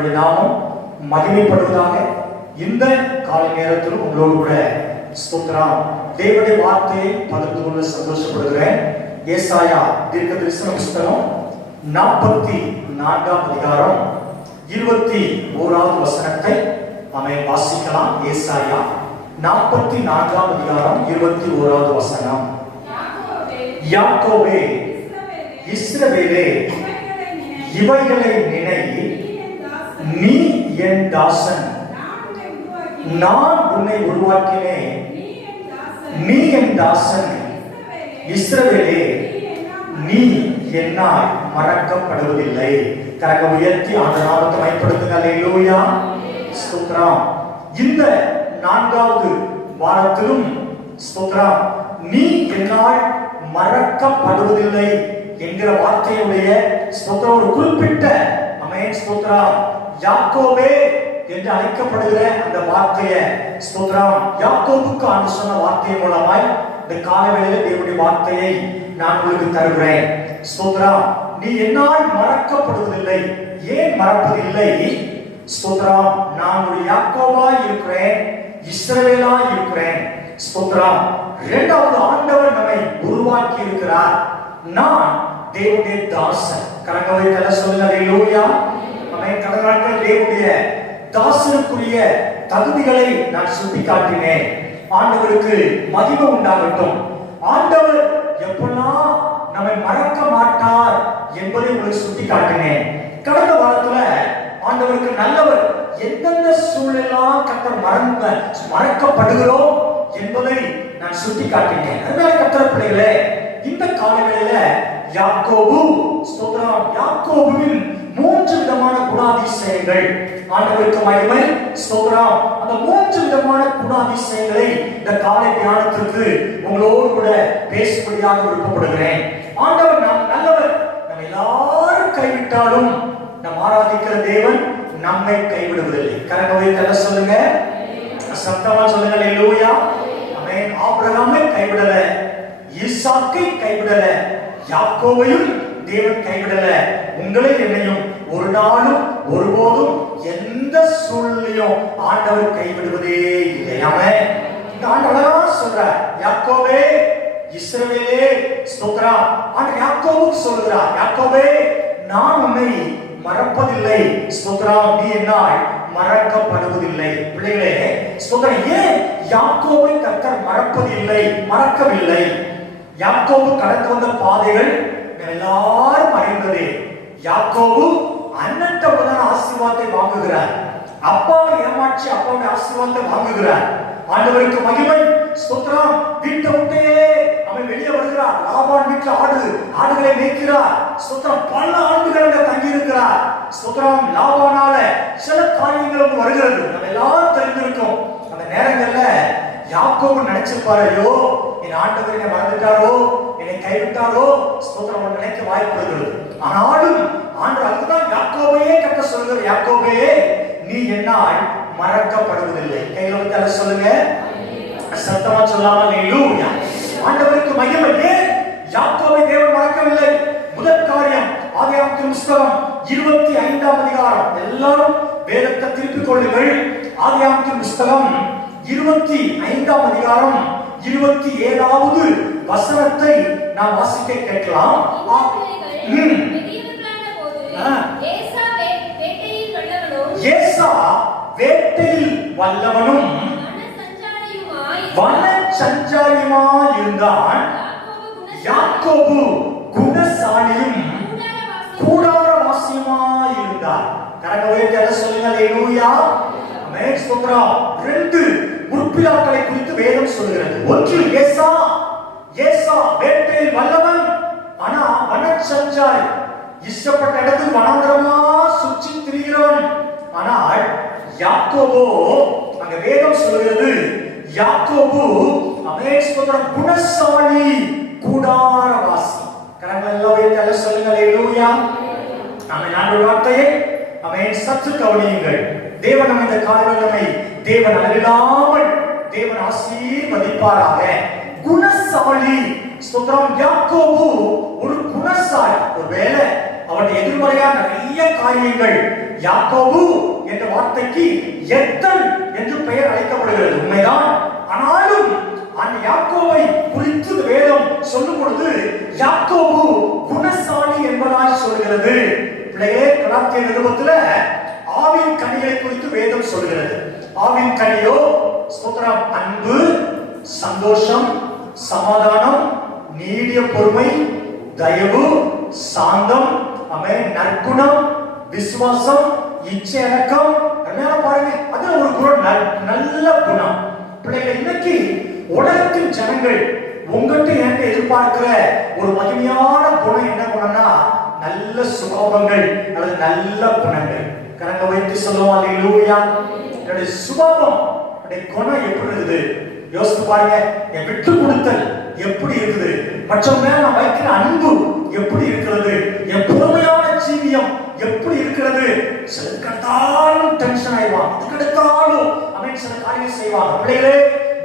ஆண்டவருடைய நாமம் மகிமைப்படுவதாக. இந்த காலை நேரத்திலும் உங்களோடு கூட ஸ்தோத்திரம் தேவனுடைய வார்த்தையை பகிர்ந்து கொள்ள சந்தோஷப்படுகிறேன். ஏசாயா தீர்க்கதரிசன புஸ்தகம் 44ஆம் அதிகாரம் 21வது வசனத்தை நாம் வாசிக்கலாம். ஏசாயா 44ஆம் அதிகாரம் 21வது வசனம். யாக்கோபே, இஸ்ரவேலே, இவைகளை நினை, நீ என் தாசன், நான் உன்னை உருவாக்கினேன், நீ என் தாசன். இஸ்ரவேலே, நீ என்னால் மறக்கப்படுவதில்லை. கரங்களை உயர்த்தி அந்த நாமத்தை மையப்படுத்துங்க. அல்லேலூயா, ஸ்தோத்திரம். இந்த 4வது வாரத்திலும் ஸ்தோத்திரம், நீ என்னால் மறக்கப்படுவதில்லை என்கிற வார்த்தையுடைய ஸ்தோத்திரம் ஒரு குறிப்பிட்ட அமேன் ஸ்தோத்திரம் யாக்கோபே என்று அழைக்கப்படுகிற அந்த வார்த்தையை ஸ்தோத்திரம் யாக்கோபுக்கு ஆண்டு சொன்ன வார்த்தை மூலமாய் இந்த காலவேளையில் தேவனுடைய வார்த்தையை நான் உங்களுக்கு தருகிறேன். ஸ்தோத்திரம், நீ என்னால் மறக்கப்படுவதில்லை. ஏன் மறப்பதில்லை? ஸ்தோத்திரம், நான் ஒரு யாக்கோபாய் இருக்கிறேன், இஸ்ரவேலாய் இருக்கிறேன். ஸ்தோத்திரம், இரண்டாவது ஆண்டவர் நம்மை உருவாக்கி இருக்கிறார். நான் தேவனுடைய தாசன். கரங்களை தல சொல்லுங்க. அல்லேலூயா. ஆமென். கடந்த நாட்கள் தேவனுடைய தாசனுக்குரிய தகுதிகளை நான் சுட்டி காட்டினேன். ஆண்டவருக்கு மகிமை உண்டாகட்டும். ஆண்டவர் எப்பெல்லாம் நம்மை மறக்க மாட்டார் என்பதை உங்களுக்கு சுட்டி காட்டினேன். கடந்த வாரத்துல ஆண்டவருக்கு நல்லவர், எந்தெந்த சூழலெல்லாம் கர்த்தர் மறக்கப்படுகிறோம் என்பதை நான் சுட்டி காட்டினேன். அதனால கர்த்தர் பிள்ளைகளே, இந்த காலவேளையில யாக்கோபு ஸ்தோத்திரம், யாக்கோபுவின் 3 விதமான குணாதிசயங்கள் ஆண்டவருக்கு மகிமை ஸ்தோத்திரம். அந்த 3 விதமான குணாதிசயங்களை இந்த காலை தியானத்திற்கு உங்களோடு கூட பேசும்படியாக விருப்பப்படுகிறேன். ஆண்டவர் நல்லவர். நம்ம எல்லாரும் கைவிட்டாலும் நம் ஆராதிக்கிற தேவன் நம்மை கைவிடுவதில்லை. கரங்களை தல சொல்லுங்க, சத்தமா சொல்லுங்க. அல்லேலூயா. ஆமென். ஆபிரகாமை கைவிடல, ஈசாக்கை கைவிடல, யாக்கோபையும் தேவன் கைவிடல. உங்களை என்னையும் ஒரு நாளும் ஒருபோதும் எந்த சூழ்நிலையும் ஆண்டவர் கைவிடுவதே இல்லை. ஆமென். இந்த ஆண்டவர் சொல்றார், யாக்கோபே, இஸ்ரவேலே, ஸ்தோத்திரம். ஆண்டவர் யாக்கோபுக்கு சொல்கிறார், யாக்கோபே, நான் உன்னை மறப்பதில்லை. ஸ்தோத்திரம், நீ என்னால் மறக்கப்படுவதில்லை. பிள்ளைகளே, ஸ்தோத்திரம், ஏன் யாக்கோபை கர்த்தர் மறப்பதில்லை, மறக்கவில்லை? யாக்கோபு கடந்து வந்த பாதைகள் எல்லாரும் அறிந்ததே. யாக்கோபு அண்ணன் உடனான ஆசீர்வாதத்தை வாங்குகிறார். அப்பாவை ஏமாற்றி அப்பாவுடைய ஆசீர்வாதத்தை வாங்குகிறார். ஆண்டவருக்கு மகிமை ஸ்தோத்திரம். வீட்டை விட்டையே அவன் வெளியே வருகிறார். லாபான் வீட்டில் ஆடுகளை மேய்க்கிறார். ஸ்தோத்திரம், பல ஆண்டுகள் அங்க தங்கி இருக்கிறார். ஸ்தோத்திரம், லாபானால சில காரியங்களும் வருகிறது, நம்ம எல்லாரும் தெரிந்திருக்கோம். அந்த நேரங்கள்ல யாக்கோபு நினைச்சிருப்பாரு, ஐயோ என் ஆண்டவர் என்னை மறந்துட்டாரோ, என்னை கைவிட்டாரோ, ஸ்தோத்திரம் நினைக்க வாய்ப்பு இருக்கிறது. ஆனாலும் ஆண்டவர் அதுதான் யாக்கோபையே கட்ட சொல்கிற, யாக்கோபே, நீ என்னால் மறக்கப்படுவதில்லை. கையில வந்து சொல்லுங்க, சத்தமா சொல்லாம. அல்லேலூயா. ஆண்டவருக்கு மகிமை. ஏன் யாக்கோபை தேவன் மறக்கவில்லை? முதல் காரியம், ஆதியாகமத்தின் புஸ்தகம் 25ஆம் அதிகாரம். எல்லாரும் வேதத்தை திருப்பிக் கொள்ளுங்கள். ஆதியாகமத்தின் புஸ்தகம் 25ஆம் அதிகாரம் 27வது வசனத்தை நாம் வாசிக்க கேட்கலாம். ஏசா வேட்டையில் வல்லவனும் வனசஞ்சாரியுமாய் இருந்தான். யாக்கோபு குணசாலியும் கூடாரவாசியுமாய் இருந்தார். கரங்களை தல சொல்லுங்க. அல்லேலூயா. ஆமென். ஸ்தோத்திரம். 2 உறுப்பினர்களை குறித்து வேதம் சொல்கிறது. ஒன்று ஏசா வேட்டையில் வல்லவன், ஆனா வனசஞ்சாரி, இஷ்டப்பட்ட இடத்தில் வனாந்தரமா சுற்றி திரிகிறவன். ஆனால் யாக்கோபு, அங்க வேதம் சொல்கிறது, யாக்கோபு ஆமென் ஸ்தோத்திரம், குணசாலி, கூடாரவாசி. கரங்களை எல்லாம் சொல்லுங்க. அல்லேலூயா. ஆமென். ஆண்டவருடைய வார்த்தையை ஆமென் சற்று கவனியுங்கள். தேவன் நம்ம இந்த காரியங்களை தேவன் அளவில்லாமல் தேவன் ஆசீர்வதிப்பாராக. குணசாலி ஸ்தோத்திரம். யாக்கோபு ஒரு குணசாலி. ஒருவேளை அவன் எதிர்மறையா நிறைய காரியங்கள். யாக்கோபு என்ற வார்த்தைக்கு எத்தன் என்று பெயர் அழைக்கப்படுகிறது, உண்மைதான். ஆனாலும் அந்த யாக்கோபை குறித்து வேதம் சொல்லும் பொழுது யாக்கோபு குணசாலி என்பதாய் சொல்கிறது. பிள்ளையே, கலாத்திய நிருபத்துல ஆவின் கனிகளை குறித்து வேதம் சொல்கிறது. ஆவின் கனியோ ஸ்தோத்திரம், அன்பு, சந்தோஷம், சமாதானம், நீடிய பொறுமை, தயவு, சாந்தம், நற்குணம், விசுவாசம், இச்சையடக்கம். பாருங்க, அது ஒரு குணம், நல்ல குணம். பிள்ளைகள், இன்னைக்கு உலகத்தின் ஜனங்கள் உங்ககிட்ட எனக்கு எதிர்பார்க்கிற ஒரு மகிமையான குணம் என்ன குணம்னா நல்ல சுபாவங்கள் அல்லது நல்ல குணங்கள். கரங்க வைத்து சொல்லுவோம் அல்லேலூயா. என்னுடைய சுபாவம், என்னுடைய குணம் எப்படி இருக்குது யோசித்து பாருங்க. என் விட்டு கொடுத்தல் எப்படி இருக்குது, மற்றவங்க மேல நான் வைக்கிற அன்பு எப்படி இருக்கிறது, என் பொறுமையான ஜீவியம் எப்படி இருக்கிறது. சிலருக்கு எடுத்தாலும் டென்ஷன் ஆயிடுவான், அதுக்கு எடுத்தாலும் அவன் சில காரியம் செய்வாங்க. பிள்ளைகளே,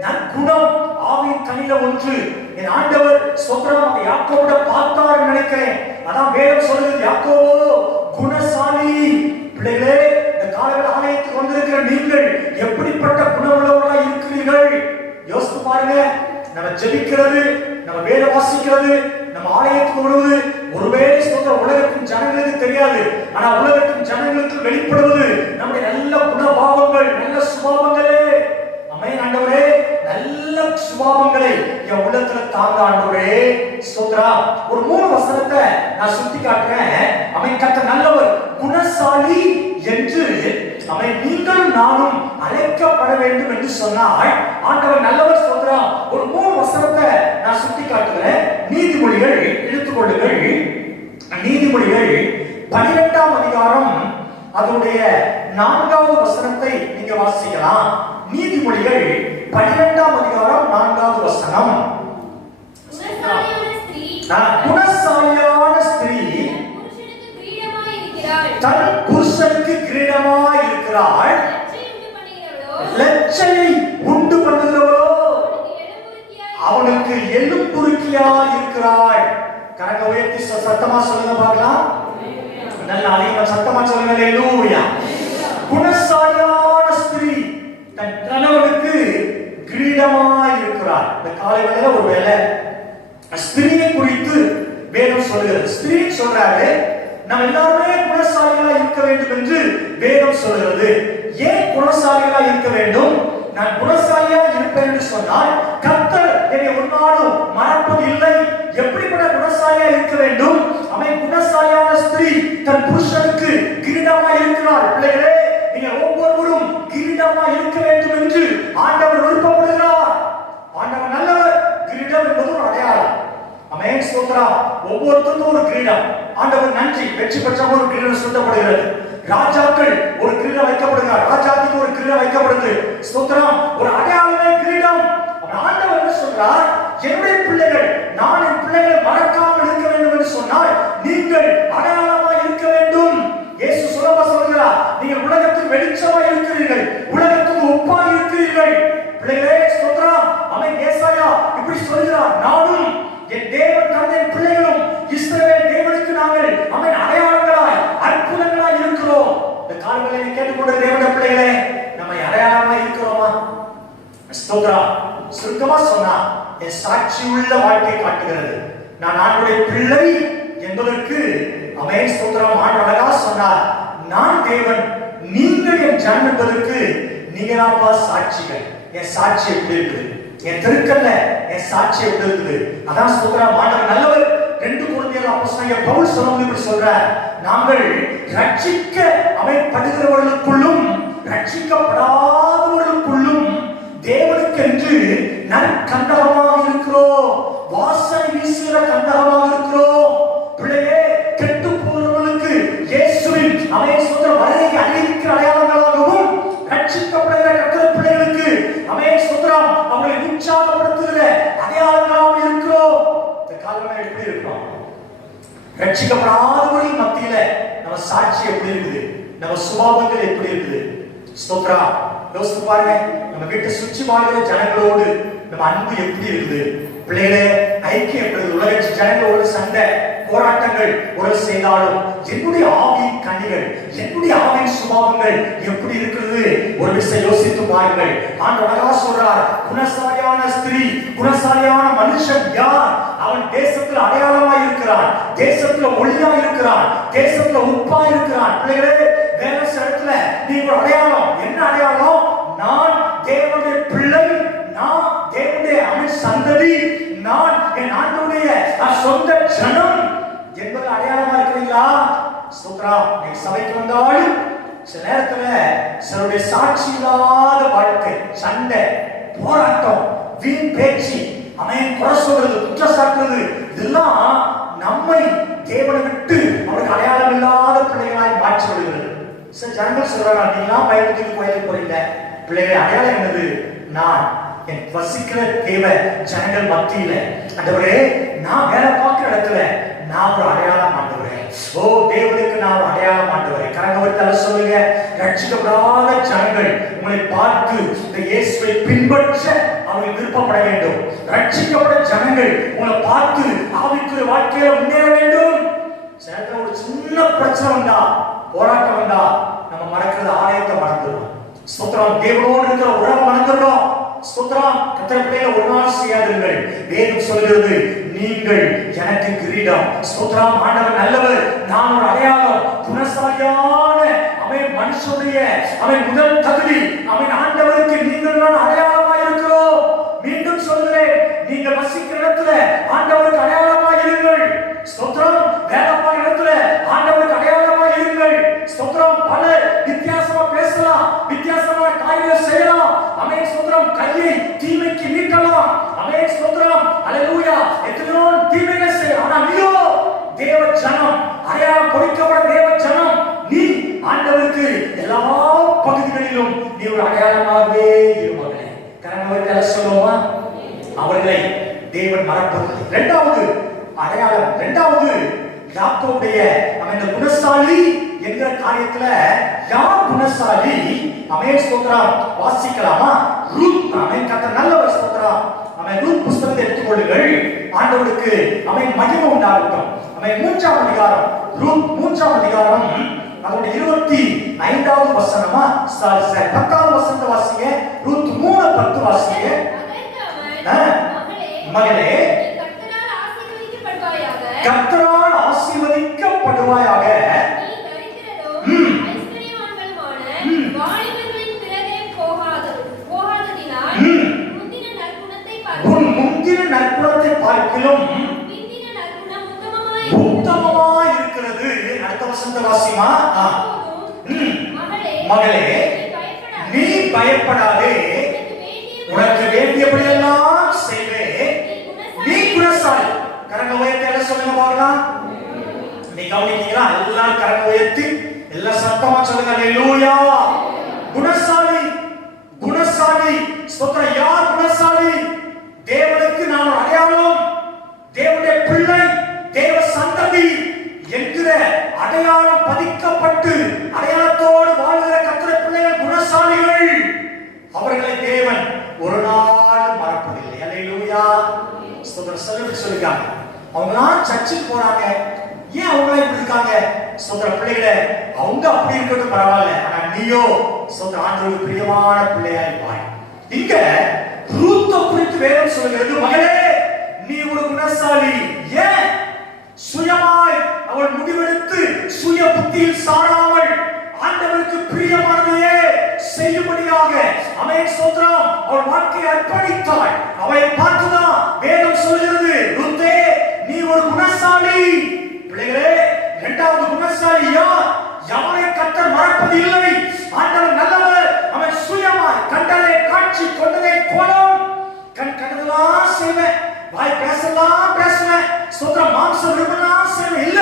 நற்குணம் ஆவின் கனில ஒன்று. என் ஆண்டவர் ஸ்தோத்திரம் அந்த யாக்கோபுட பார்த்தார் நினைக்கிறேன். அதான் வேதம் சொல்லுது, யாக்கோபு குணசாலி. பிள்ளைகளே, இந்த காலையில் ஆலயத்துக்கு வந்திருக்கிற நீங்கள் எப்படிப்பட்ட குணமுள்ளவர்களா இருக்கிறீர்கள் யோசித்து பாருங்க. நம்ம ஜெபிக்கிறது, நம்ம வேத வாசிக்கிறது, நம்ம ஆலயத்துக்கு வருவது ஒருவேளை ஸ்தோத்திரம் உலகத்தின் ஜனங்களுக்கு தெரியாது. ஆனா உலகத்தின் ஜனங்களுக்கு வெளிப்படுவது நம்முடைய நல்ல குணபாவங்கள், நல்ல சுபாவங்களே. ஆமென் ஆண்டவரே, நல்ல சுபாவங்களை என் உள்ளத்துல தாங்க ஆண்டவரே. ஸ்தோத்திரம். ஒரு 3 வசனத்தை நான் சுட்டி காட்டுறேன். அவன் கர்த்தர் நல்லவர், குணசாலி என்று நீங்களும் நானும் அழைக்கப்பட வேண்டும் என்று சொன்னால் ஆண்டவர் நல்லவர். ஸ்தோத்திரம். ஒரு 3 வசனத்தை நான் சுட்டி காட்டுகிறேன். நீதிமொழிகள் எடுத்துக்கொள்ளுங்கள். நீதிமொழிகள் 12ஆம் அதிகாரம் அதனுடைய 4வது வசனத்தை நீங்க வாசிக்கலாம். நீதிமொழிகள் 12ஆம் அதிகாரம் 4வது வசனம். குணசாலியான ஸ்திரீ தன் புருஷனுக்கு கிரீடமாய் இருக்கிறாள், லட்சையை உண்டு பண்ணுகிறவளோ அவனுக்கு எலும்புருக்கியாய் இருக்கிறாள். கரங்க உயர்த்தி சத்தமா சொல்லுங்க பார்க்கலாம். நல்ல அதிகமா சத்தமா சொல்லுங்க. அல்லேலூயா. குணசாலியான ஸ்திரீ தன் கணவனுக்கு கிரீடமாய் இருக்கிறார். இந்த காலை வேளையில ஒரு வேளை ஸ்திரீயை குறித்து வேதம் சொல்லுகிறது. ஸ்திரீ சொல்றாரு, நம்ம எல்லாருமே குணசாலிகளா இருக்க வேண்டும் என்று வேதம் சொல்கிறது. ஏன் குணசாலிகளா இருக்க வேண்டும்? நான் குணசாலியா இருப்பேன் என்று சொன்னால் கர்த்தர் என்னை ஒரு நாளும் மறப்பது இல்லை. எப்படிப்பட்ட குணசாலியா இருக்க வேண்டும்? அவன் குணசாலியான ஸ்திரீ தன் புருஷனுக்கு கிரீடமா இருக்கிறார். பிள்ளைகளே, நீங்கள் ஒவ்வொருவரும் கிரீடமா இருக்க வேண்டும் என்று ஆண்டவர் விருப்பப்படுகிறார். ஆண்டவர் நல்லவர். கிரீடம் என்பது ஒரு அடையாளம். ஆமென் ஸ்தோத்திரம். ஒவ்வொருத்தருக்கும் ஒரு கிரீடம். ஆண்டவர் நன்றி. வெற்றி பெற்றவங்க ஒரு கிரீடம் சூட்டப்படுகிறது. ராஜாக்கள் ஒரு கிரீடம் வைக்கப்படுகிறார். ராஜாவுக்கு ஒரு கிரீடம் வைக்கப்படுது. ஸ்தோத்திரம். ஒரு அடையாளமே கிரீடம். ஆண்டவர் என்ன சொல்றார்? என்னுடைய பிள்ளைகள், நான் என் பிள்ளைகளை மறக்காமல் இருக்க வேண்டும் என்று சொன்னால் நீங்கள் அடையாளமா இருக்க வேண்டும். இயேசு சுலபமா சொல்கிறார், நீங்கள் உலகத்துக்கு வெளிச்சமா இருக்கிறீர்கள், உலகத்துக்கு உப்பா இருக்கிறீர்கள். பிள்ளைகளே ஸ்தோத்திரம். அவன் ஏசாயா இப்படி சொல்கிறார், நானும் என் தேவன் தந்தை பிள்ளைகளும் இஸ்ரவேல் தேவனுக்கு நாங்கள் அவன் அடையாளங்களாய் அற்புதங்களாய் இருக்கிறோம். இந்த காலங்களை கேட்டுக்கொண்ட தேவனுடைய பிள்ளைகளே, நம்ம அடையாளமா இருக்கிறோமா? ஸ்தோத்திரம். சுருக்கமா சொன்னா என் சாட்சி உள்ள வாழ்க்கை காட்டுகிறது. நான் ஆண்டவருடைய பிள்ளை என்பதற்கு அவன் ஸ்தோத்திரம் அழகா சொன்னார். நான் தேவன், நீங்கள் என் ஜனம் என்பதற்கு நீங்களாப்பா சாட்சிகள். என் சாட்சி எப்படி இருக்குது? என் திருக்கல்ல என் சாட்சி எப்படி இருக்குது? அதான் ஸ்தோத்திரம். ஆண்டவர் நல்லவர். 2 கொரிந்தியர் அப்போஸ்தலன் பவுல் சொல்லும்போது இப்படி சொல்றார், நாங்கள் ரட்சிக்க அமைப்படுகிறவர்களுக்குள்ளும் ரட்சிக்கப்படாதவர்களுக்குள்ளும் தேவனுக்கென்று நற்கண்டகமாக இருக்கிறோம், வாசனை வீசுகிற கண்டகமாக இருக்கிறோம். பிள்ளையே, கெட்டு போகிறவர்களுக்கு இயேசுவின் அவன் சொல்ற வருகை அறிவிக்கிற அடையாளங்களாகவும், ரட்சிக்கப்படுகிற கர்த்தர் பிள்ளைகளுக்கு அவன் சொல்றான் அவங்களை உற்சாகப்படுத்துகிற அடையாளங்களாகவும் இருக்கிறோம். இந்த காலமே எப்படி இருக்கிறோம்? ரட்சிக்கப்படாதவர்கள் மத்தியில நம்ம சாட்சி எப்படி இருக்குது? நம்ம சுபாவங்கள் எப்படி இருக்குது? ஸ்தோத்ரா. யோசித்து பாருங்க, நம்ம வீட்டை சுற்றி வாழ்கிற ஜனங்களோடு நம்ம அன்பு எப்படி இருக்குது? பிள்ளைகளே, ஐக்கியம் எப்படி? உலக ஜனங்களோட சண்டை போராட்டங்கள் ஒரு செய்தாலும் என்னுடைய ஆவியின் கனிகள், என்னுடைய ஆவியின் சுபாவங்கள் எப்படி இருக்கிறது ஒரு விஷயம் யோசித்து பாருங்கள். ஆண்டவர் சொல்றார், குணசாலியான ஸ்திரீ, குணசாலியான மனுஷன் யார்? அவன் தேசத்துல அடையாளமாய் இருக்கிறான், தேசத்துல ஒளியா இருக்கிறான், தேசத்துல உப்பா இருக்கிறான். பிள்ளைகளே, வேலை இடத்துல நீ ஒரு அடையாளம். என்ன அடையாளம்? நான் தேவனுடைய பிள்ளை, நான் தேவனுடைய அவன் சந்ததி, நான் என் ஆண்டவருடைய சொந்த ஜனம் என்பது அடையாளமா இருக்கிறீங்களா? ஸ்தோத்திரம். நீ சபைக்கு வந்தாலும் சில நேரத்துல சிலருடைய சாட்சி இல்லாத வாழ்க்கை, சண்டை, போராட்டம், வீண் பேச்சு, அவன் குறை சொல்றது, குற்றச்சாட்டுறது, இதெல்லாம் நம்மை தேவனை விட்டு அவருக்கு அடையாளம் இல்லாத பிள்ளைகளாய் மாற்றி விடுகிறது. சில ஜனங்கள் சொல்றாங்க, நீங்களாம் பயணத்துக்கு கோயிலுக்கு போறீங்க, பிள்ளைகளை அடையாளம் என்னது? நான் என் வசிக்கிற தேவ ஜனங்கள் மத்தியில, ஆண்டவரே நான் வேலை பார்க்கிற இடத்துல நான் ஒரு அடையாளம் ஆண்டவரே. ஓ தேவனுக்கு நான் ஒரு அடையாளம் ஆண்டவரே. கரங்கவர்த்தால சொல்லுங்க, ரட்சிக்கப்படாத ஜனங்கள் உங்களை பார்த்து இந்த இயேசுவை பின்பற்ற அவர்கள் விருப்பப்பட வேண்டும். ரட்சிக்கப்பட்ட ஜனங்கள் உங்களை பார்த்து ஆவிக்குரிய வாழ்க்கையில முன்னேற வேண்டும். சில ஒரு சின்ன பிரச்சனை வந்தா, போராட்டம் வந்தா, நம்ம மறக்கிறது ஆலயத்தை மறந்துடும். ஸ்தோத்திரம். தேவனோடு இருக்கிற உறவை மறந்துடும். ஸ்தோத்திரம். கர்த்தருடைய பிள்ளைகளை ஒரு நாள் செய்யாதீர்கள். வேதம் சொல்கிறது, நீங்கள் எனக்கு கிரீடம். ஸ்தோத்திரம். ஆண்டவர் நல்லவர், நான் ஒரு அடையாளம். குணசாலியான அவன் மனுஷனுடைய அவன் முதல் தகுதி, அவன் ஆண்டவருக்கு நீங்கள் நான் அடையாளமாய் இருக்கிறோம். மீண்டும் சொல்கிறேன், நீங்கள் வசிக்கிற இடத்துல ஆண்டவருக்கு அடையாளமாய் இருங்கள். ஸ்தோத்திரம். வேலைப்பாடு இடத்துல ஆண்டவருக்கு அடையாளமாய் இருங்கள். ஸ்தோத்திரம். பல வித்தியாசமா பேசலாம், வித்தியாசமான காரியங்கள் செய்யலாம். ஆமென். ஸ்தோத்திரம். கையை தீமைக்கு நீட்டலாம். ஆமென். ஸ்தோத்திரம். அல்லேலூயா. எத்தனையோ தீமைகள் செய்யலாம். ஆனா நீயோ தேவ ஜனம், அடையாளம் கொடுக்கப்பட்ட தேவ ஜனம். நீ ஆண்டவருக்கு எல்லா பகுதிகளிலும் நீ ஒரு அடையாளமாகவே இருப்பவனே. கரங்களை சொல்லுவோமா? அவர்களை தேவன் மறப்பதில்லை. இரண்டாவது அடையாளம், இரண்டாவது யாக்கோபுடைய அவன் இந்த குணசாலி என்கிற காரியத்துல யார் குணசாலி? அவன் ஸ்தோத்திரம். வாசிக்கலாமா? ரூத். அவன் கர்த்தர் நல்லவர். ஸ்தோத்திரம். அவன் ரூத் புத்தகத்தை எடுத்துக்கொள்ளுங்கள். ஆண்டவருக்கு அவன் மகிமை உண்டாகட்டும். அவன் 3ஆம் அதிகாரம், ரூத் 3ஆம் அதிகாரம், அதோட 25வது வசனமா 10வது வசனத்தை வாசிங்க. ரூத் 3:10 வாசிங்க. மகளே, கர்த்தரால் ஆசீர்வதிக்கப்படுவாயாக. உன் முந்தின நற்குணத்தை பார்க்கிலும் உத்தமமாய் இருக்கிறது. அடுத்த வசனத்தை வாசிமா. மகளே, நீ பயப்படாதே, உனக்கு வேண்டியபடி எல்லாம் செய்வேன், நீ குணசாலி. கரங்க உயர்த்தி எல்லாம் சொல்லுங்க பார்க்கலாம். நீ கவனிக்கிறீங்களா? எல்லாம் கரங்க உயர்த்தி எல்லாம் சத்தமா சொல்லுங்க. அல்லேலூயா. குணசாலி, குணசாலி. ஸ்தோத்திரம். யார் குணசாலி? தேவனுக்கு நான் ஒரு அடையாளம், தேவனுடைய பிள்ளை, தேவ சந்ததி என்கிற அடையாளம் பதிக்கப்பட்டு அடையாளத்தோடு வாழ்கிற கர்த்தருடைய பிள்ளைகள் குணசாலிகள். அவர்களை தேவன் ஒரு நாள் மறப்பதில்லை. அல்லேலூயா. ஸ்தோத்திரம். சொல்லிருக்காங்க, அவங்களாம் சர்ச்சுக்கு போறாங்க, ஏன் அவங்களா இப்படி இருக்காங்க? ஸ்தோத்திரம். பிள்ளைகளை அவங்க அப்படி இருக்கட்டும், பரவாயில்ல. ஆனா நீயோ ஸ்தோத்திரம் ஆண்டவருக்கு பிரியமான பிள்ளையா இருப்பாய். இங்க ரூத்தை குறித்து வேதம் சொல்கிறது, மகளே நீ ஒரு குணசாலி. ஏன்? சுயமாய் அவள் முடிவெடுத்து சுய புத்தியில் சாராமல் ஆண்டவருக்கு பிரியமானதையே செய்யும்படியாக அவன் ஸ்தோத்திரம் அவள் வாழ்க்கையை அர்ப்பணித்தாள். அவளை பார்த்துதான் வேதம் சொல்கிறது, ரூத்தே நீ ஒரு குணசாலி. பிள்ளைகளே, இரண்டாவது குணசாலி யார்? யாரை கர்த்தர் மறப்பது இல்லை. ஆண்டவர் நல்லவர். அவன் சுயமாய் கண்டதை காட்சி கொண்டதை கோலம், கண் கண்டதெல்லாம் செய்வேன், வாய் பேசலாம் பேசுவேன், ஸ்தோத்திரம் மாம்ச விரும்பலாம் செய்வேன் இல்ல.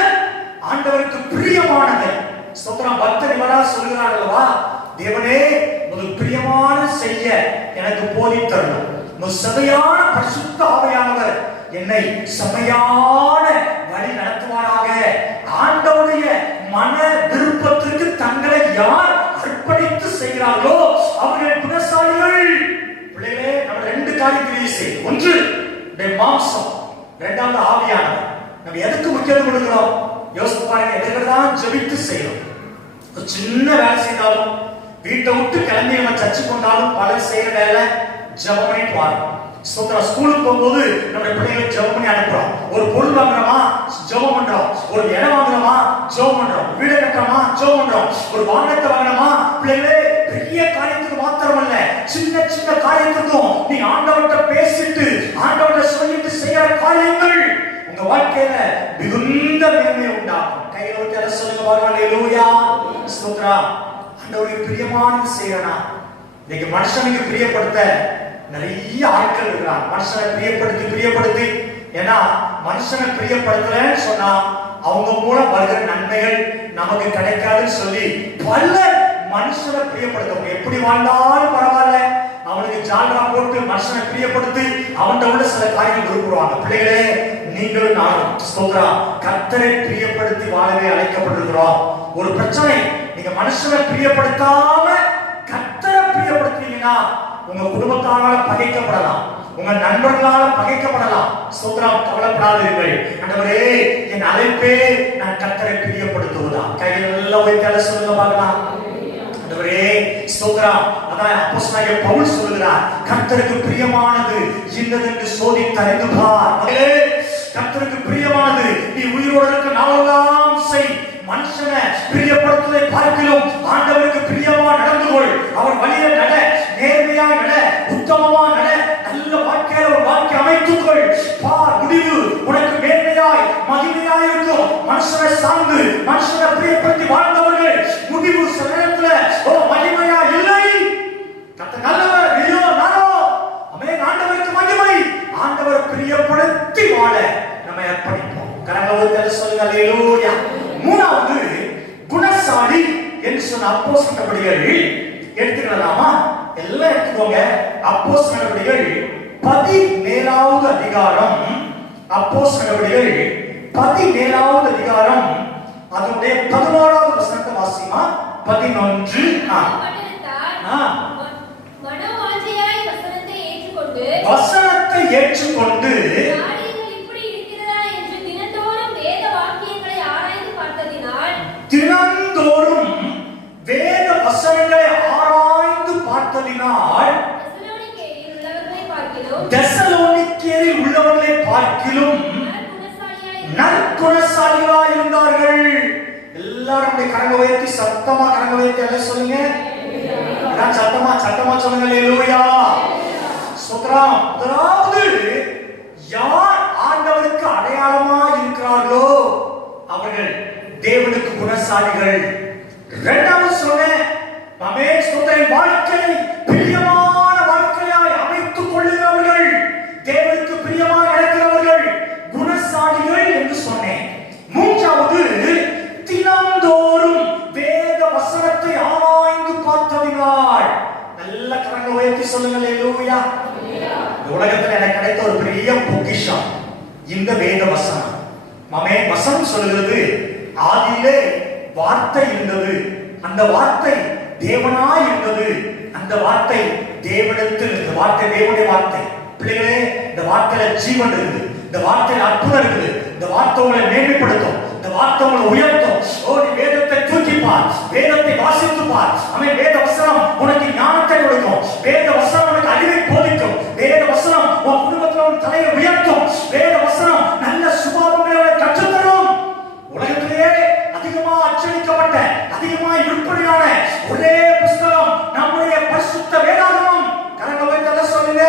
ஆண்டவருக்கு பிரியமானதை ஸ்தோத்திரம் பக்தர் வரா சொல்கிறார் அல்லவா, தேவனே உமக்கு பிரியமான செய்ய எனக்கு போதித் தரணும். உமது சபையான பரிசுத்த ஆவியானவர் என்னை செம்மையான வழி நடத்துவாராக. ஆண்டவருடைய மன விருப்பத்திற்கு தங்களை யார் அர்ப்பணித்து செய்கிறார்களோ அவர்கள் குணசாலிகள். பிள்ளைகளே, நம்ம ரெண்டு காரியத்தை செய்யும். ஒன்று மாம்சம், இரண்டாவது ஆவியானவர். நம்ம எதுக்கு முக்கியம் கொடுக்கிறோம்? யோசித்து பாருங்க. எதற்குதான் ஜெபித்து செய்யணும். ஒரு சின்ன வேலை செய்தாலும், வீட்டை விட்டு கிளம்பி நம்ம சர்ச்சுக்கு கொண்டாலும் பலர் செய்யற வேலை ஜெபம் பண்ணிட்டு வரோம். ஸ்கூலுக்கு போகும்போது நம்முடைய பிள்ளைகளை ஜெபம் பண்ணி அனுப்புறோம். ஒரு பொருள் வாங்குறோமா ஜெபம் பண்றோம். ஒரு இடம் வாங்குறோமா ஜெபம் பண்றோம். வீடு கட்டுறோமா ஜெபம் பண்றோம். ஒரு வாகனத்தை வாங்கினோமா பிள்ளைகளே பெரிய காரியத்துக்கு மாத்திரமல்ல, சின்ன சின்ன காரியத்துக்கும் நீ ஆண்டவர்கிட்ட பேசிட்டு ஆண்டவர்கிட்ட சொல்லிட்டு செய்யற காரியங்கள் உங்க வாழ்க்கையில மிகுந்த மேன்மை உண்டாகும். கையில ஒரு சொல்லுங்க பாருங்க. ஹல்லேலூயா, ஸ்தோத்திரம். ஆண்டவருக்கு பிரியமானது செய்யறனா. இன்னைக்கு மனுஷனுக்கு பிரியப்படுத்த நிறைய ஆட்கள் இருக்கிறாங்க. மனுஷனை பிரியப்படுத்தி ஏன்னா மனுஷனை பிரியப்படுத்தலன்னு சொன்னா அவங்க மூலம் வருகிற நன்மைகள் நமக்கு கிடைக்காதுன்னு சொல்லி பல மனுஷனை பிரியப்படுத்தவங்க எப்படி வாழ்ந்தாலும் பரவாயில்ல, அவனுக்கு ஜால்ரா போட்டு மனுஷனை பிரியப்படுத்தி அவன்கிட்ட உள்ள சில காரியங்கள் விரும்புவாங்க. பிள்ளைகளே, நீங்களும் நானும் ஸ்தோத்திரம் கர்த்தரை பிரியப்படுத்தி வாழவே அழைக்கப்பட்டிருக்கிறோம். ஒரு பிரச்சனை, நீங்க மனுஷனை பிரியப்படுத்தாம கர்த்தரை பிரியப்படுத்தீங்கன்னா உங்க குடும்பத்தாரால பகைக்கப்படலாம், உங்க நண்பர்களால பகைக்கப்படலாம். ஸ்தோத்திரம், கவலைப்படாதீர்கள். ஆண்டவரே, என் அழைப்பே நான் கர்த்தரை பிரியப்படுத்துவதா. கையில் எல்லாம் வைத்து சொல்லுங்க பார்க்கலாம். ஆண்டவரே ஸ்தோத்திரம். அதான் அப்போஸ்தலனாகிய பவுல் சொல்கிறார், கர்த்தருக்கு பிரியமானது இன்னதென்று சோதித்து அறிந்து பார். கர்த்தருக்கு பிரியமானது நீ உயிரோடு இருக்க நாளெல்லாம் செய். மனுஷனை பிரியப்படுத்துவதை பார்க்கிலும் ஆண்டவருக்கு பிரியமா நடந்து கொள். அவர் வழியில நட, நேர்மையா நட, உத்தமமா நட, நல்ல வாழ்க்கையில ஒரு வாழ்க்கை அமைத்துக் கொள். பார், முடிவு உனக்கு மேன்மையாய் மகிமையாய் இருக்கும். மனுஷனை சார்ந்து மனுஷனை பிரியப்படுத்தி வாழ்ந்தவர்கள் முடிவு சில நேரத்துல மகிமையா இல்லை. கர்த்தர் நல்லவர், ஐயோ நானோ ஆமென். ஆண்டவருக்கு மகிமை. ஆண்டவர் பிரியப்படுத்தி வாழ நம்ம அர்ப்பணிப்போம். கரங்களை சொல்லுங்க. ஹல்லேலூயா. மூணாவது குணசாலி என்று சொன்ன அப்போஸ்தலர் நடவடிக்கைகள் எடுத்துக்கலாமா? எல்லாம் எடுத்துக்கோங்க. அப்போஸ்தலர் நடவடிக்கைகள் 17வது அதிகாரம். அப்போஸ்தலர் நடவடிக்கைகள் 17வது அதிகாரம் அதனுடைய 11வது வசனத்தை வாசிமா. 11 வசனத்தை ஏற்றுக்கொண்டு தினந்தோறும் வேத வசனங்களை ஆராய்ந்து பார்த்ததினால் தெசலோனிக்கேயில் உள்ளவர்களை பார்க்கிலும் நற்குணசாலிகளாய் இருந்தார்கள். எல்லாரும் கரங்களை உயர்த்தி சத்தமா கரங்களை உயர்த்தி எல்லாம் சொல்லுங்க. சத்தமா சொல்லுங்க. ஹல்லேலூயா, ஸ்தோத்திரம். முதலாவது யார் ஆண்டவருக்கு அடையாளமா இருக்கிறார்களோ அவர்கள் தேவனுக்கு குணசாலிகள். இரண்டாவது சொன்னேன், ஆமென், ஸ்தோத்திரம், வாழ்க்கை பிரியமான வாழ்க்கையாய் அமைத்துக் கொள்ளுகிறவர்கள், தேவனுக்கு பிரியமாக நடக்கிறவர்கள் குணசாலிகள் என்று சொன்னேன். மூன்றாவது, தினந்தோறும் வேத வசனத்தை ஆராய்ந்து பார்த்ததினால். நல்ல கரங்களை உயர்த்தி சொல்லுங்க. ஹல்லேலூயா. உலகத்தில் எனக்கு கிடைத்த ஒரு பெரிய பொக்கிஷம் இந்த வேத வசனம். ஆமென். வசனம் சொல்கிறது, ஆதியிலே வார்த்தை இருந்தது, அந்த வார்த்தை தேவனாய் இருந்தது, அந்த வார்த்தை தேவனிடத்தில், இந்த வார்த்தை தேவனுடைய வார்த்தை. பிள்ளைகளே, இந்த வார்த்தையில ஜீவன் இருக்குது, இந்த வார்த்தையில அற்புதம் இருக்குது, இந்த வார்த்தை உங்களை மேன்மைப்படுத்தும், இந்த வார்த்தை உங்களை உயர்த்தும். ஓ, நீ வேதத்தை தூக்கி பார், வேதத்தை வாசித்து பார். ஆமென். வேத வசனம் உனக்கு ஞானத்தை கொடுக்கும், வேத வசனம் உனக்கு அறிவை போதிக்கும், வேத வசனம் உன் குடும்பத்தில் உன் தலையை உயர்த்தும், வேத வசனம் நல்ல சுபாவங்களை கற்றுத்தரும். உலகத்திலேயே அதிகமா அச்சடிக்கப்பட்ட, அதிகமா விற்பனையான ஒரே புஸ்தகம் நம்முடைய பரிசுத்த வேதாகமம். கரங்களை தள்ள சொல்லுங்க.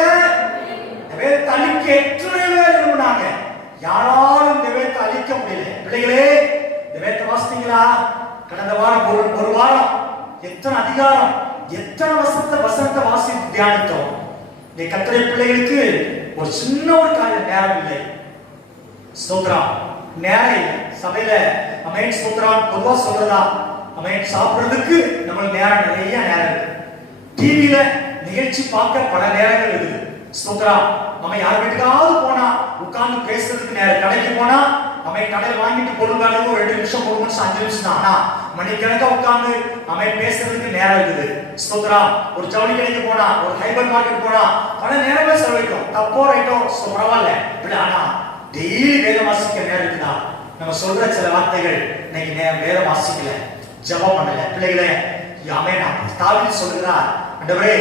வேதத்தை அழிக்க எத்தனை பேர் விரும்பினாங்க, யாராலும் இந்த வேதத்தை அழிக்க முடியல. பிள்ளைகளே, இந்த வேதத்தை வாசித்தீங்களா? கடந்த வாரம் ஒரு வாரம் எத்தனை அதிகாரம், எத்தனை வசனத்தை வாசித்து தியானித்தோம். இந்த கர்த்தருடைய பிள்ளைகளுக்கு ஒரு சின்ன ஒரு காரியம் நேரம் இல்லை. ஸ்தோத்திரம், நேரம் இல்லை. சபையில அமேன் ஸ்தோத்திரம் பொதுவா சொல்றதா, அமேன் சாப்பிடுறதுக்கு நம்மளுக்கு நேரம், நிறைய நேரம் இருக்கு. டிவியில நிகழ்ச்சி பார்க்க பல நேரங்கள் இருக்குது. ஸ்தோத்திரம், நம்ம யார் வீட்டுக்காவது போனா உட்கார்ந்து பேசுறதுக்கு நேரம், கடைக்கு போனா அவன் கடையில் வாங்கிட்டு பொருள்காலுக்கு ஒரு 2 நிமிஷம் 3 நிமிஷம் 5 நிமிஷம் தான். ஆனா மணிக்கணக்கா உட்கார்ந்து அவன் பேசுறதுக்கு நேரம் இருக்குது. ஸ்தோத்திரம், ஒரு ஜவுளி கடைக்கு போனா, ஒரு ஹைபர் மார்க்கெட் போனா பல நேரங்கள் செலவழிக்கும். தப்போ ரைட்டோ பரவாயில்ல, ஆனா டெய்லி வேத வாசிக்க நேரம் இருக்குதா? நம்ம சொல்ற சில வார்த்தைகள் இன்னைக்கு வேற வாசிக்கல, ஜெபம் பண்ணல. பிள்ளைகளே, ஆமென். தாவீது சொல்கிறார், ஆண்டவரே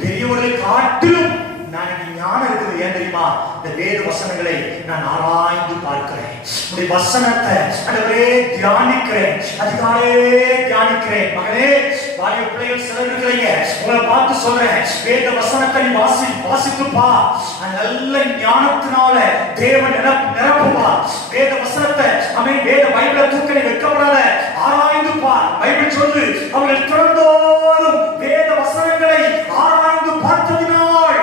பெரியவர்கள் காட்டிலும் நான் ஞானம் இருக்குது. ஏன் தெரியுமா? இந்த வேத வசனங்களை நான் ஆராய்ந்து பார்க்கிறேன், உடைய வசனத்தை ஆண்டவரே தியானிக்கிறேன், அதிகாலே தியானிக்கிறேன். மகனே, வாலிப பிள்ளைகள் சிலர் இருக்கிறீங்க, உங்களை பார்த்து சொல்றேன், வேத வசனத்தை நீ வாசித்துப்பா. நல்ல ஞானத்தினால தேவன் நிரப்புவா. வேத வசனத்தை வேத பைபிளை தூக்க நீ வைக்கப்படாத, ஆராய்ந்து பார். பைபிள் சொல்லு, அவர்கள் திறந்தோறும் வேத வசனங்களை ஆராய்ந்து பார்த்ததினால்.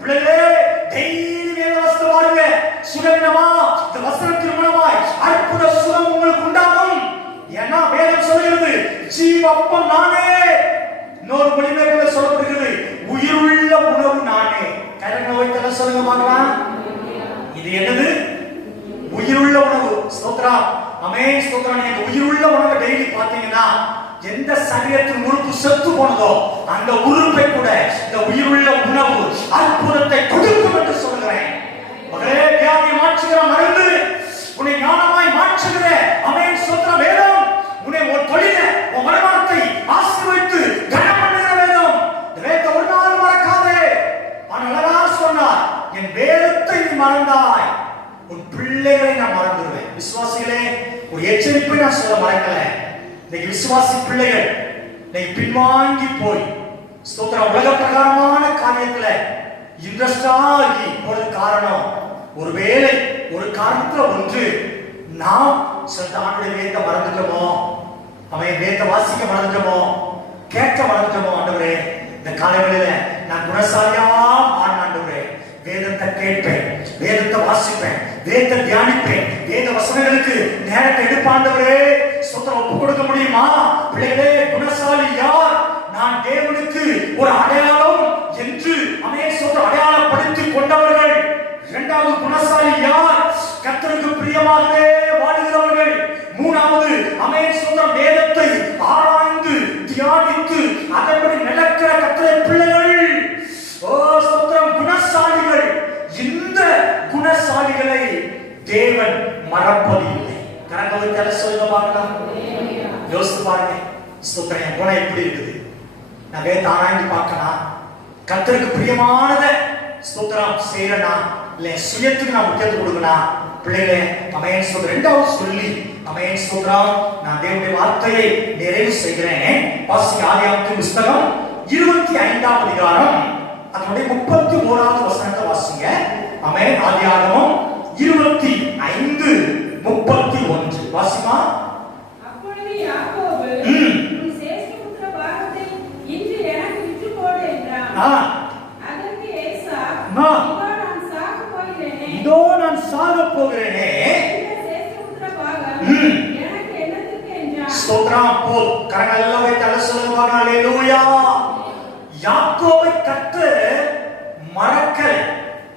பிள்ளைகளே, டெய்லி வேத வசனம் பாருங்க. சுகவினமா இந்த வசனத்தின் மூலமாய் அற்புத சுகம் உங்களுக்கு உண்டாகும். ஏன்னா வேதம் சொல்கிறது, ஜீவப்பம் நானே. இன்னொரு மொழிபெயர்ப்புல சொல்லப்படுகிறது, உயிருள்ள உணவு நானே. கரங்களை வைத்து சொல்லுங்க பார்க்கலாம். இது என்னது? உயிருள்ள உணவு. ஸ்தோத்திரம், ஆமென், ஸ்தோத்திரம். நீங்க உயிருள்ள உணவை டெய்லி பாத்தீங்கன்னா, எந்த சரீரத்தின் உறுப்பு செத்து போனதோ அந்த உறுப்பை கூட இந்த உயிருள்ள உணவு அற்புதத்தை கொடுக்கும் என்று சொல்கிறேன். மகளே, வியாதியை மாற்றுகிற மருந்து, உன்னை ஞானமாய் மாற்றுகிற ஆமென், ஸ்தோத்திரம் வேதம், உன்னை ஒரு தொழிலை, உன் வருமானத்தை ஆசீர்வதித்து கனம் பண்ணுகிற வேதம். இந்த வேதத்தை ஒரு நாள் மறக்காதே. ஆனால் சொன்னார், என் வேதத்தை நீ மறந்தாய், உன் பிள்ளைகளை நான் மறந்துடுவேன். விசுவாசிகளே, ஒரு எச்சரிப்பை நான் சொல்ல மறக்கல. இன்னைக்கு விசுவாசி பிள்ளைகள் இன்னைக்கு பின்வாங்கி போய் ஸ்தோத்திரம் உலக பிரகாரமான காரியத்துல இன்ட்ரெஸ்டா போறது காரணம், ஒருவேளை ஒரு காரணத்துல ஒன்று, நாம் சில ஆண்டுடைய வேதத்தை மறந்துட்டோமோ, அவன் வேதத்தை வாசிக்க மறந்துட்டோமோ, கேட்க மறந்துட்டோமோ. ஆண்டவரே, இந்த காலைகளில நான் குணசாலியா மாறின ஆண்டவரே, வேதத்தை கேட்பேன், வேதத்தை வாசிப்பேன், வேதத்தை தியானிப்பேன், வேத வசனங்களுக்கு நேரத்தை எடுப்பாண்டவரே. ஸ்தோத்திரம் ஒப்பு கொடுக்க முடியுமா? பிள்ளைகளே, குணசாலி யார்? நான் தேவனுக்கு ஒரு அடையாளம் என்று அடையாளப்படுத்தி கொண்டவர்கள். இரண்டாவது குணசாலி யார்? கர்த்தருக்கு பிரியமாகவே வாழுகிறவர்கள். மூணாவது ஸ்தோத்திரம் வேதத்தை ஆராய்ந்து தியானித்து அதன்படி நடக்கிற கர்த்தருடைய பிள்ளைகள். ஓ ஸ்தோத்திரம், குணசாலிகள். இந்த குணசாலிகளை தேவன் மறப்பதில்லை. கரங்களை தலை சொல்ல பார்க்கலாம், யோசித்து பாருங்க. ஸ்தோத்திரம், என் குணம் எப்படி இருக்குது? நான் வேத ஆராய்ந்து பார்க்கணும், கர்த்தருக்கு பிரியமானத ஸ்தோத்திரம் செய்யறனா, இல்ல சுயத்துக்கு நான் முக்கியத்துவம் கொடுக்கணும். பிள்ளைகளே, ஆமென் ஸ்தோத்திரம். இரண்டாவது சொல்லி, ஆமென் ஸ்தோத்திரம், நான் தேவனுடைய வார்த்தையை நிறைவு செய்கிறேன். வாசிங்க, ஆதியாகமத்தின் புத்தகம் 25ஆம் அதிகாரம் அதனுடைய 31வது வசனத்தை வாசிங்க. ஆமென். ஆதியாகமம் 25:31 வாசிமா. அப்பொழுது யாக்கோபு, உன் சேஷ்டபுத்திர பாகத்தை இன்று எனக்கு விட்டுப் போடு என்றான். அதற்கு ஏசாவு, இதோ நான் சாகப் போகிறேனே, இந்த சேஷ்டபுத்திர பாகம் எனக்கு என்னத்துக்கு என்றான். ஸ்தோத்திரம். போல் கரங்களை எல்லாம் வைத்து அல்ல சொல்லுங்க பாருங்க. அல்லேலூயா. யாக்கோபை கர்த்தர் மறக்கல,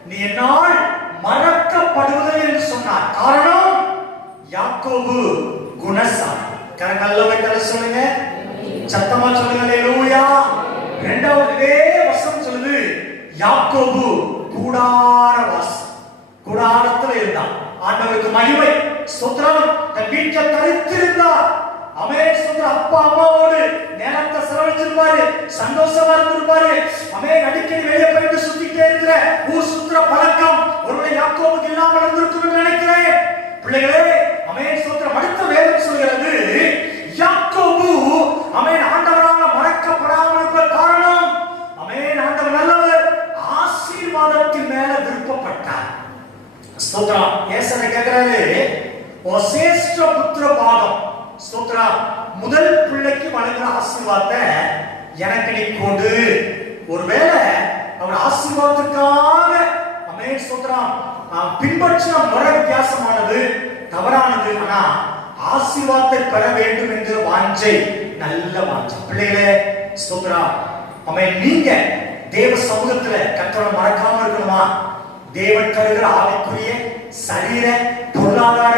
நீ என்னால் மறக்கப்படுவதில்லை என்று சொன்னார். காரணம், யாக்கோபு குணசாலி. கரங்களை வைத்து சொல்லுங்க, சத்தமா சொல்லுங்க. அல்லேலூயா. இரண்டாவது வசனம் சொல்லுது, யாக்கோபு கூடாரவாசி, கூடாரத்தில் இருந்தான். ஆண்டவருக்கு மகிமை. ஸ்தோத்திரம். தன் வீட்டில் தரித்திருந்தார். ஆமென் ஸ்தோத்திரம். அப்பா அம்மாவோடு நேரத்தை செலவழிச்சிருப்பாரு, சந்தோஷமா இருந்திருப்பாரு. ஆமென். அடிக்கடி வெளியே போயிட்டு சுத்திட்டே இருக்கிற ஊர் சுத்துற பழக்கம் ஒருவேளை யாக்கோபுக்கு இல்லாமல் இருந்திருக்கும் என்று நினைக்கிறேன். பிள்ளைகளே, ஆமென் ஸ்தோத்திரம். அடுத்த வேதம் சொல்கிறது, யாக்கோபு ஆமென் ஆண்டவரால் மறக்கப்படாமல் இருக்க காரணம், ஆமென் ஆண்டவர் நல்லவர், ஆசீர்வாதத்தின் மேல விருப்பப்பட்டார். ஸ்தோத்திரம். ஏசாயா கேக்குறாரு, ஓ சேஷ்ட புத்திர பாகம், ஸ்தோத்திரம், முதல் பிள்ளைக்கு வழங்குற ஆசீர்வாதத்தை எனக்கு நீ கொடு. ஒருவேளை அவர் ஆசீர்வாதத்துக்காக ஆமென் ஸ்தோத்திரம் பின்பற்றின முறை வித்தியாசமானது, தவறானது. ஆனா ஆசீர்வாதத்தை பெற வேண்டும் என்கிற வாஞ்சை நல்ல வாஞ்சை. பிள்ளைகளே ஸ்தோத்திரம், ஆமென். நீங்க தேவ சமூகத்துல கர்த்தரை மறக்காம இருக்கணுமா? தேவன் தருகிற ஆவிக்குரிய சரீர பொருளாதார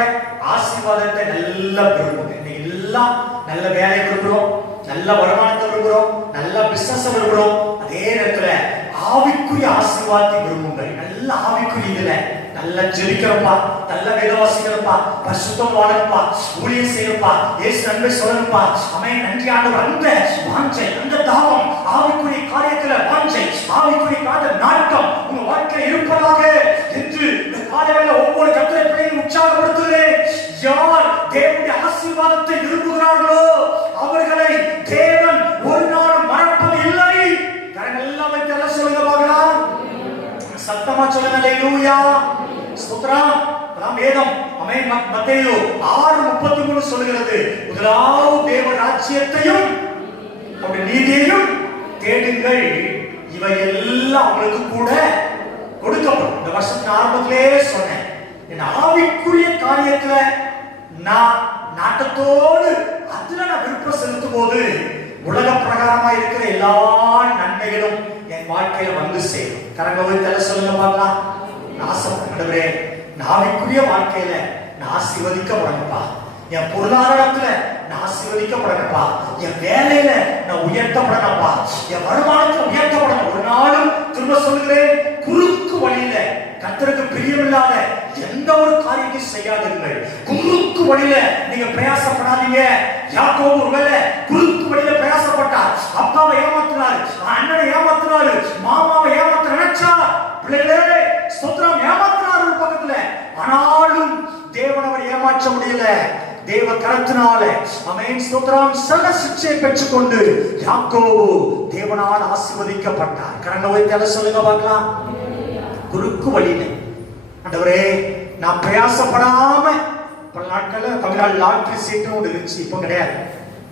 ஆசீர்வாதத்தை நல்லா விரும்புங்க. எல்லாம் நல்ல வேலை விரும்புகிறோம், நல்ல வருமானத்தை விரும்புகிறோம், நல்ல பிசினஸ் விரும்புகிறோம். அதே நேரத்துல ஆவிக்குரிய ஆசீர்வாதத்தை விரும்புங்கள். நல்ல ஆவிக்குரிய இதுல நல்ல ஜெபிக்கிறப்பா, நல்ல வேத வாசிக்கிறப்பா, பரிசுத்தம் வாழறப்பா, ஊழியம் செய்யறப்பா, இயேசு அன்பை சொல்லணும்ப்பா. ஆமென். நன்றி ஆண்டவர். அந்த வாஞ்சை, அந்த தாகம், ஆவிக்குரிய காரியத்துல வாஞ்சை, ஆவிக்குரிய காரிய நாட்டம் உங்க வாழ்க்கையில் இருப்பதாக என்று இந்த காலையில ஒவ்வொரு கர்த்தருடைய பிள்ளைகளையும் உற்சாகப்படுத்துகிறேன். யார் தேவனுடைய ஆசீர்வாதத்தை விரும்புகிறார்களோ அவர்களை தேவன் ஒரு நாளும் மறப்பது இல்லை. கரங்கள் எல்லாம் வைத்து எல்லாம் சொல்லுங்க பார்க்கலாம். சத்தமா சொல்லுங்க. அல்லேலூயா, ஸ்தோத்திரம். நாம் வேதம் ஆமென் மத்தேயு 6:33 சொல்கிறது, முதலாவது தேவ ராஜ்யத்தையும் அவருடைய நீதியையும் தேடுங்கள், இவை எல்லாம் உங்களுக்கு கூட கொடுக்கப்படும். இந்த வருஷத்தின் ஆரம்பத்திலே சொன்னேன், என் ஆவிக்குரிய காரியத்துல நான் நாட்டத்தோடு அதுல நான் விருப்பம் செலுத்தும் போது உலக பிரகாரமா இருக்கிற எல்லா நன்மைகளும் என் வாழ்க்கையில வந்து சேரும். கரங்களை தலை சொல்லுங்க பார்க்கலாம். ஆசைப்படுறேன், ஆவிக்குரிய வாழ்க்கையில நான் ஆசீர்வதிக்கப்படணும்ப்பா. என் பொருளாதாரத்துல நான் ஆசீர்வதிக்கப்படணும்ப்பா. என் வேலையில நான் உயர்த்தப்படணும்ப்பா. என் வருமானத்துல உயர்த்தப்படணும். ஒரு நாளும் திரும்ப சொல்லுகிறேன், குறுக்கு வழியில கர்த்தருக்கு பிரியமில்லாத எந்த ஒரு காரியத்தையும் செய்யாதீர்கள். குறுக்கு வழியில நீங்க பிரயாசப்படாதீங்க. யாக்கோபு ஒருவேளை குறுக்கு வழியில பிரயாசப்பட்டார். அப்பாவை ஏமாத்தினாரு, அண்ணனை ஏமாத்தினாரு, மாமாவை ஏமாத்த நினைச்சா, பிள்ளைகளே ஸ்தோத்திரம், ஏமாத்தினார் ஒரு பக்கத்துல. ஆனாலும் தேவன் அவர் ஏமாற்ற முடியல. தேவ கரத்தினால ஆமென் ஸ்தோத்திரம் சகல சிட்சையை பெற்றுக்கொண்டு யாக்கோபு தேவனால் ஆசீர்வதிக்கப்பட்டார். கரங்களை தலை சொல்லுங்க பார்க்கலாம். குறுக்கு வழியில ஆண்டவரே நான் பிரயாசப்படாம, பல நாட்கள்ல தமிழ்நாடு லாட்டரி சீட்டு ஒன்று இருந்துச்சு, இப்போ கிடையாது.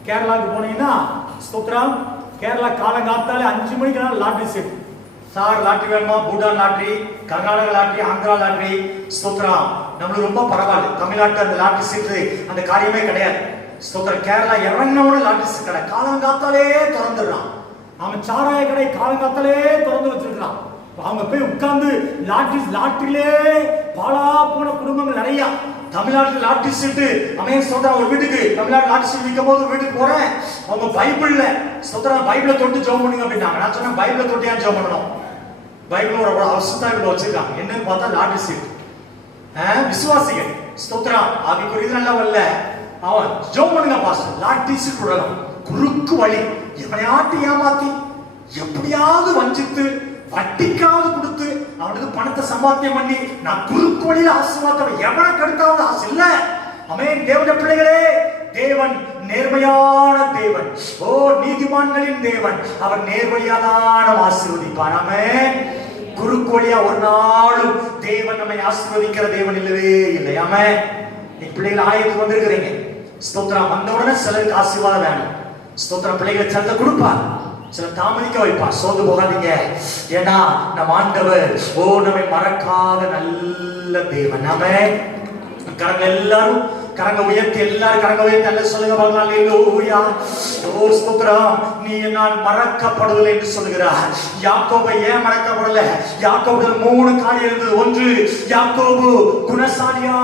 கேரளாவுக்கு போனீங்கன்னா ஸ்தோத்திரம், கேரளா காலங்காத்தாலே 5 மணிக்கு லாட்டரி சீட்டு. சார் லாட்டரி வேணுமா? Bhutan lottery, Karnataka lottery, Andhra lottery. ஸ்தோத்திரம், நம்மளுக்கு ரொம்ப பரவாயில்ல. தமிழ்நாட்டு அந்த லாட்டரி சீட்டு அந்த காரியமே கிடையாது. ஸ்தோத்திரம், கேரளா இறங்கினோட லாட்டரி சீட் கடை காலங்காத்தாலே திறந்துடுறான். அவன் சாராய கடை காலங்காத்தாலே திறந்து வச்சிருக்கான். அவங்க போய் உட்கார்ந்து லாட்டரியிலே பாலா போன குடும்பங்கள் நிறைய. தமிழ்நாட்டில் லாட்டரி சீட்டு அமைய சொல்றான். ஒரு வீட்டுக்கு தமிழ்நாடு லாட்டரி சீட் விற்கும் போது வீட்டுக்கு போறேன், அவங்க பைபிள்ல சொல்றாங்க, பைபிளை தொட்டு ஜெபம் பண்ணுங்க அப்படின்னாங்க. நான் சொன்னேன், பைபிளை தொட்டு ஏன் ஜெபம் பண்ணணும்? பைபிள் ஒரு அவசரத்தா இவ்வளவு வச்சிருக்காங்க. என்னன்னு பார்த்தா லாட்டரி சீட். விசுவாசிகள் ஸ்தோத்திரம், அதுக்கு இது நல்லா வரல, அவன் ஜெபம் பண்ணுங்க பாஸ்டர், லாட்டரி சீட் விடலாம். குறுக்கு வழி, எவனையாட்டி ஏமாத்தி எப்படியாவது வஞ்சித்து வட்டிக்காவது கொடுத்து அவனுக்கு பணத்தை சம்பாத்தியம் பண்ணி நான் குறுக்கு வழியில ஆசீர்வாதம் எவனை கெடுத்தாவது ஆசை இல்ல. ஆமென். தேவனுடைய பிள்ளைகளே, தேவன் நேர்மையான தேவன். ஓ நீதிமான்களின் தேவன். அவர் நேர்மையான ஆசீர்வதிப்பார். ஆமென். குறுக்கு வழியா ஒரு நாளும் தேவன் நம்மை ஆசீர்வதிக்கிற தேவன் இல்லவே இல்லை. ஆமென். நீ பிள்ளைகள் ஆயத்துக்கு வந்திருக்கிறீங்க. ஸ்தோத்திரம், வந்த உடனே சிலருக்கு ஆசீர்வாதம் வேணும். ஸ்தோத்திரம், பிள்ளைகளை சிலத்தை கொடுப்பார், சில தாமதிக்க வைப்பார். சோர்ந்து போகாதீங்க. ஏன்னா நம் ஆண்டவர் நம்மை மறக்காத நல்ல தேவன். ஆமென். கரங்க எல்லாரும் கரங்க உயர்த்தி, எல்லாரும் கரங்க உயர்த்தி நல்ல சொல்லுங்க பார்க்கலாம். அல்லேலூயா. ஓ ஸ்தோத்திரம், நீ நான் மறக்கப்படுவதில்லை என்று சொல்கிறார். யாக்கோபை ஏன் மறக்கப்படல? யாக்கோபு 3 காரியம் இருந்தது. ஒன்று, யாக்கோபு குணசாலியா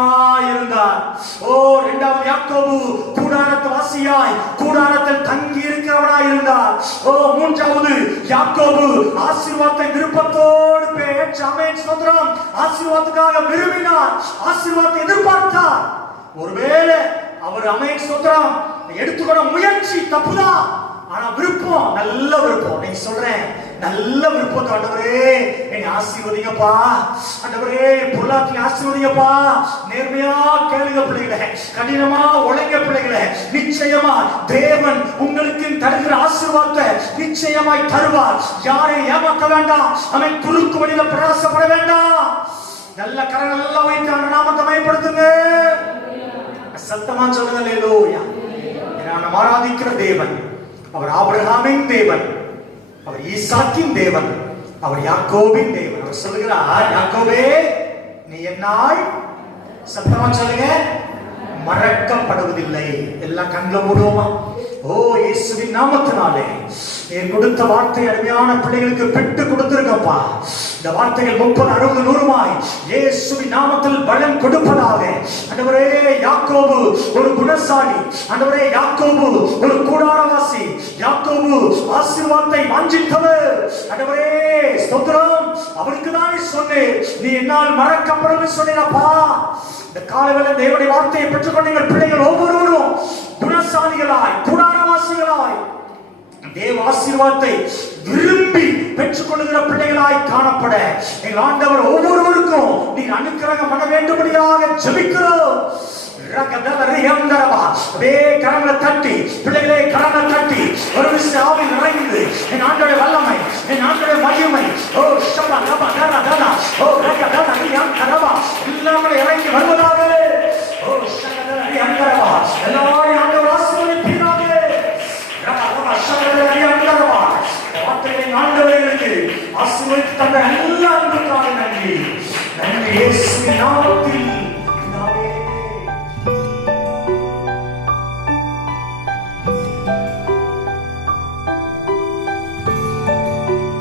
இருந்தார். ஓ இரண்டாவது, யாக்கோபு கூடாரத்து வாசியாய் கூடாரத்தில் தங்கி இருக்கிறவனாய் இருந்தார். ஓ மூன்றாவது, யாக்கோபு ஆசீர்வாதத்தை விருப்பத்தோடு பெற்ற. ஆமென் ஸ்தோத்திரம், ஆசீர்வாதத்துக்காக விரும்பினார், ஆசீர்வாதத்தை எதிர்பார்த்தார். ஒருவேளை அவர் ஆமென் ஸ்தோத்திரம் எடுத்துக்கொண்ட முயற்சி தப்புதான், ஆனா விருப்பம் நல்ல விருப்பம். நீ சொல்றேன், நல்ல விருப்பம். ஆண்டவரே என்னை ஆசீர்வதிங்கப்பா, ஆண்டவரே பொருளாதாரத்தை ஆசீர்வதிங்கப்பா. நேர்மையா கேளுங்க பிள்ளைகளே, கடினமா உழைங்க பிள்ளைகளே. நிச்சயமா தேவன் உங்களுக்கு தருகிற ஆசீர்வாதத்தை நிச்சயமாய் தருவார். யாரையும் ஏமாற்ற வேண்டாம். அவன் குறுக்கு வழியில பிரயாசப்பட வேண்டாம். நல்ல கரங்கள் எல்லாம் வைத்து அந்த நாமத்தை மகிமைப்படுத்துங்க. சத்தமா சொல்லுங்க. அல்லேலூயா. நான் ஆராதிக்கிற தேவன் அவர் ஆபிரகாமின் தேவன், அவர் ஈசாக்கின் தேவன், அவர் யாக்கோபின் தேவன். அவர் சொல்லுகிறார், யாக்கோபே நீ என்னால், சத்தமா சொல்லுங்க, மறக்கப்படுவதில்லை. எல்லாம் கண்களை மூடுவோமா? ஓ இயேசுவின் நாமத்தினாலே நீர் கொடுத்த வார்த்தை அருமையான பிள்ளைகளுக்கு பெற்று கொடுத்திருக்கப்பா. இந்த வார்த்தைகள் 30, 60, 100 இயேசுவின் நாமத்தில் பலன் கொடுப்பதாக. ஆண்டவரே, யாக்கோபு ஒரு குணசாலி, ஆண்டவரே யாக்கோபு ஒரு கூடாரவாசி, யாக்கோபு ஆசீர்வாதத்தை வாஞ்சித்தவர். ஆண்டவரே ஸ்தோத்திரம். அவருக்கு தான் சொன்னேன், நீ என்னால் மறக்கப்படும் சொன்னேனப்பா. இந்த காலைவேளை தேவனுடைய வார்த்தையை பெற்றுக்கொண்ட எங்கள் பிள்ளைகள் ஒவ்வொருவரும் குணசாலிகளாய், கூடாரவாசிகளாய், தேவ ஆசீர்வாதத்தை விரும்பி பெற்றுக் கொள்ளுகிற பிள்ளைகளாய் காணப்பட எங்கள் ஆண்டவர் ஒவ்வொருவருக்கும் நீர் அனுக்கிரகம் பண்ண வேண்டும்படியாக ஜெபிக்கிறோம். கரங்களை தட்டி பிள்ளைகளே, கரங்களை தட்டி ஒரு விஷயம் ஆவில் நிறைந்து என் ஆண்டோட வல்லமை, என் ஆண்டோட மகிமை, ஓ ஷபா ரபா தரா தரா, ஓ ரக தரா ரியம் கரபா எல்லாமே இறங்கி வருவதாக. ஓ ஷகதா ரியம் கரபா எல்லாரையும் ஆண்டவர் ஆசீர்வதிப்பீராக. ரபா ரபா ஷகதா ரியம் கரபா வார்த்தைகளை ஆண்டவர்களுக்கு ஆசீர்வதித்து தந்த எல்லா அன்புக்காக நன்றி. நன்றி இயேசுவின் நாமத்தில்.